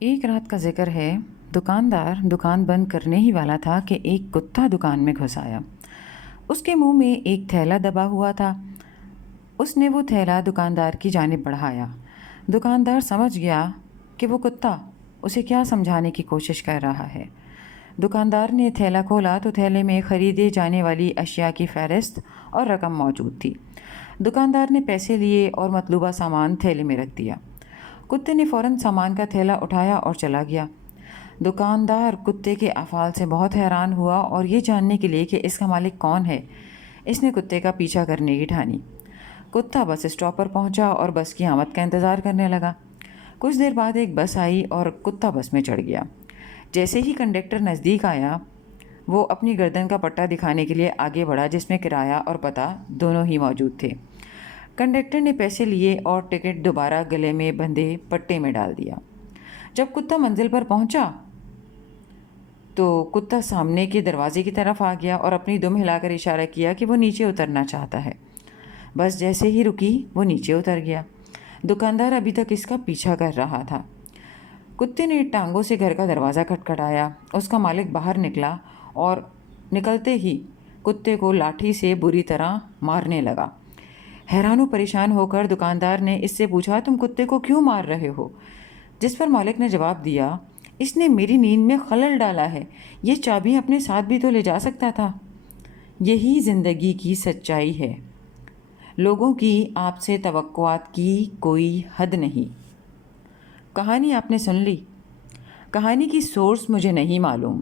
ایک رات کا ذکر ہے، دکاندار دکان بند کرنے ہی والا تھا کہ ایک کتا دکان میں گھس آیا۔ اس کے منہ میں ایک تھیلا دبا ہوا تھا۔ اس نے وہ تھیلا دکاندار کی جانب بڑھایا۔ دکاندار سمجھ گیا کہ وہ کتا اسے کیا سمجھانے کی کوشش کر رہا ہے۔ دکاندار نے تھیلا کھولا تو تھیلے میں خریدے جانے والی اشیاء کی فہرست اور رقم موجود تھی۔ دکاندار نے پیسے لیے اور مطلوبہ سامان تھیلے میں رکھ دیا۔ کتے نے فوراً سامان کا تھیلا اٹھایا اور چلا گیا۔ دکاندار کتے کے افعال سے بہت حیران ہوا اور یہ جاننے کے لیے کہ اس کا مالک کون ہے، اس نے کتے کا پیچھا کرنے کی ٹھانی۔ کتا بس اسٹاپ پر پہنچا اور بس کی آمد کا انتظار کرنے لگا۔ کچھ دیر بعد ایک بس آئی اور کتا بس میں چڑھ گیا۔ جیسے ہی کنڈکٹر نزدیک آیا، وہ اپنی گردن کا پٹا دکھانے کے لیے آگے بڑھا جس میں کرایہ اور پتہ دونوں ہی موجود تھے۔ کنڈکٹر نے پیسے لیے اور ٹکٹ دوبارہ گلے میں بندھے پٹے میں ڈال دیا۔ جب کتا منزل پر پہنچا تو کتا سامنے کے دروازے کی طرف آ گیا اور اپنی دم ہلا کر اشارہ کیا کہ وہ نیچے اترنا چاہتا ہے۔ بس جیسے ہی رکی وہ نیچے اتر گیا۔ دکاندار ابھی تک اس کا پیچھا کر رہا تھا۔ کتے نے ٹانگوں سے گھر کا دروازہ کھٹکھٹایا۔ اس کا مالک باہر نکلا اور نکلتے ہی کتے کو لاٹھی سے بری طرح مارنے لگا۔ حیران و پریشان ہو کر دکاندار نے اس سے پوچھا، تم کتے کو کیوں مار رہے ہو؟ جس پر مالک نے جواب دیا، اس نے میری نیند میں خلل ڈالا ہے، یہ چابی اپنے ساتھ بھی تو لے جا سکتا تھا۔ یہی زندگی کی سچائی ہے، لوگوں کی آپ سے توقعات کی کوئی حد نہیں۔ کہانی آپ نے سن لی۔ کہانی کی سورس مجھے نہیں معلوم۔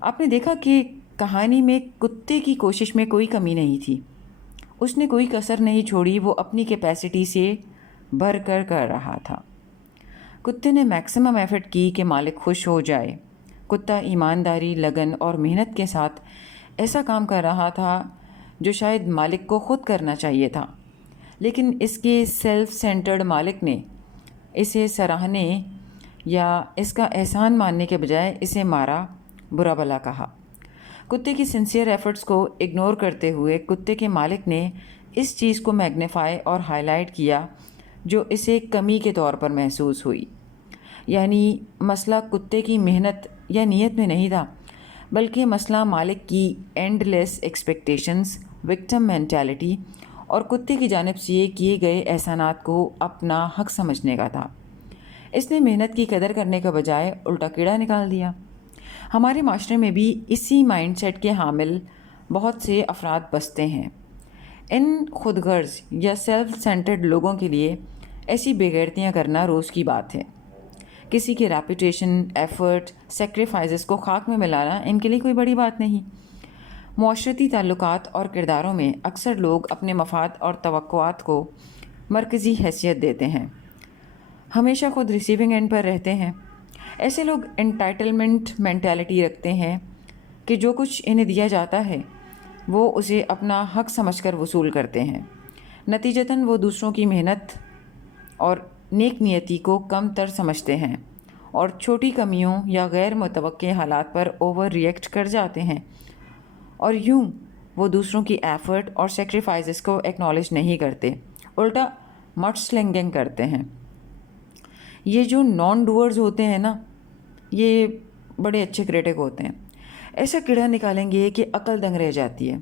آپ نے دیکھا کہ کہانی میں کتے کی کوشش میں کوئی کمی نہیں تھی۔ اس نے کوئی کسر نہیں چھوڑی، وہ اپنی کیپیسٹی سے بھر کر رہا تھا۔ کتے نے میکسیمم ایفرٹ کی کہ مالک خوش ہو جائے۔ کتا ایمانداری، لگن اور محنت کے ساتھ ایسا کام کر رہا تھا جو شاید مالک کو خود کرنا چاہیے تھا، لیکن اس کے سیلف سینٹرڈ مالک نے اسے سراہنے یا اس کا احسان ماننے کے بجائے اسے مارا، برا بھلا کہا۔ کتے کی سنسیئر ایفرٹس کو اگنور کرتے ہوئے کتے کے مالک نے اس چیز کو میگنیفائی اور ہائی لائٹ کیا جو اسے کمی کے طور پر محسوس ہوئی۔ یعنی مسئلہ کتے کی محنت یا نیت میں نہیں تھا، بلکہ مسئلہ مالک کی and less expectations, victim mentality اور کتے کی جانب سے کیے گئے احسانات کو اپنا حق سمجھنے کا تھا۔ اس نے محنت کی قدر کرنے کے بجائے الٹا کیڑا نکال دیا۔ ہمارے معاشرے میں بھی اسی مائنڈ سیٹ کے حامل بہت سے افراد بستے ہیں۔ ان خود غرض یا سیلف سینٹرڈ لوگوں کے لیے ایسی بے غیرتیاں کرنا روز کی بات ہے۔ کسی کی ریپوٹیشن، ایفرٹ، سیکریفائزز کو خاک میں ملانا ان کے لیے کوئی بڑی بات نہیں۔ معاشرتی تعلقات اور کرداروں میں اکثر لوگ اپنے مفاد اور توقعات کو مرکزی حیثیت دیتے ہیں، ہمیشہ خود ریسیونگ اینڈ پر رہتے ہیں۔ ایسے لوگ انٹائٹلمنٹ مینٹیلٹی رکھتے ہیں کہ جو کچھ انہیں دیا جاتا ہے وہ اسے اپنا حق سمجھ کر وصول کرتے ہیں۔ نتیجتاً وہ دوسروں کی محنت اور نیک نیتی کو کم تر سمجھتے ہیں اور چھوٹی کمیوں یا غیر متوقع حالات پر اوور ری ایکٹ کر جاتے ہیں، اور یوں وہ دوسروں کی ایفرٹ اور سیکریفائزز کو ایکنالج نہیں کرتے، الٹا مڈ سلنگنگ کرتے ہیں۔ یہ جو نان ڈوئرز ہوتے ہیں نا، یہ بڑے اچھے کریٹک ہوتے ہیں۔ ایسا کیڑا نکالیں گے کہ عقل دنگ رہ جاتی ہے۔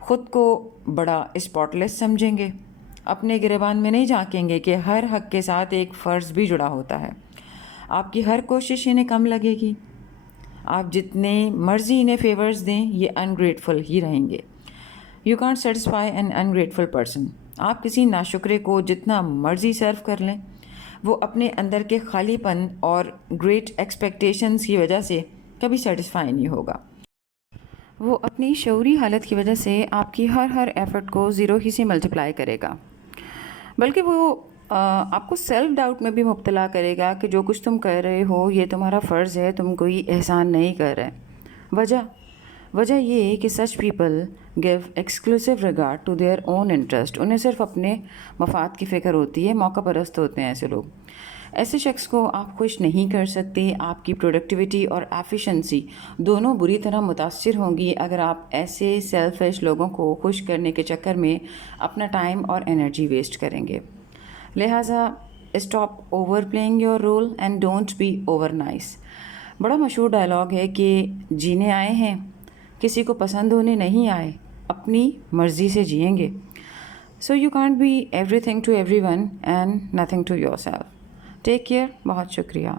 خود کو بڑا اسپاٹ لیس سمجھیں گے، اپنے گریبان میں نہیں جھانکیں گے کہ ہر حق کے ساتھ ایک فرض بھی جڑا ہوتا ہے۔ آپ کی ہر کوشش انہیں کم لگے گی، آپ جتنے مرضی انہیں فیورز دیں یہ انگریٹفل ہی رہیں گے۔ You can't satisfy an ungrateful person. آپ کسی ناشکرے کو جتنا مرضی سرو کر لیں، وہ اپنے اندر کے خالی پن اور گریٹ ایکسپیکٹیشنز کی وجہ سے کبھی سیٹسفائی نہیں ہوگا۔ وہ اپنی شعوری حالت کی وجہ سے آپ کی ہر ایفرٹ کو زیرو ہی سے ملٹیپلائی کرے گا، بلکہ وہ آپ کو سیلف ڈاؤٹ میں بھی مبتلا کرے گا کہ جو کچھ تم کر رہے ہو یہ تمہارا فرض ہے، تم کوئی احسان نہیں کر رہے۔ وجہ یہ کہ such people give exclusive regard to their own interest. انہیں صرف اپنے مفاد کی فکر ہوتی ہے، موقع پرست ہوتے ہیں ایسے لوگ۔ ایسے شخص کو آپ خوش نہیں کر سکتے۔ آپ کی پروڈکٹیوٹی اور ایفیشنسی دونوں بری طرح متاثر ہوں گی اگر آپ ایسے سیلفش لوگوں کو خوش کرنے کے چکر میں اپنا ٹائم اور انرجی ویسٹ کریں گے۔ لہٰذا stop overplaying your role and don't be over nice. بڑا مشہور ڈائلاگ ہے کہ جینے آئے ہیں، کسی کو پسند ہونے نہیں آئے، اپنی مرضی سے جئیں گے. So you can't be everything to everyone and nothing to yourself. Take care. بہت شکریہ.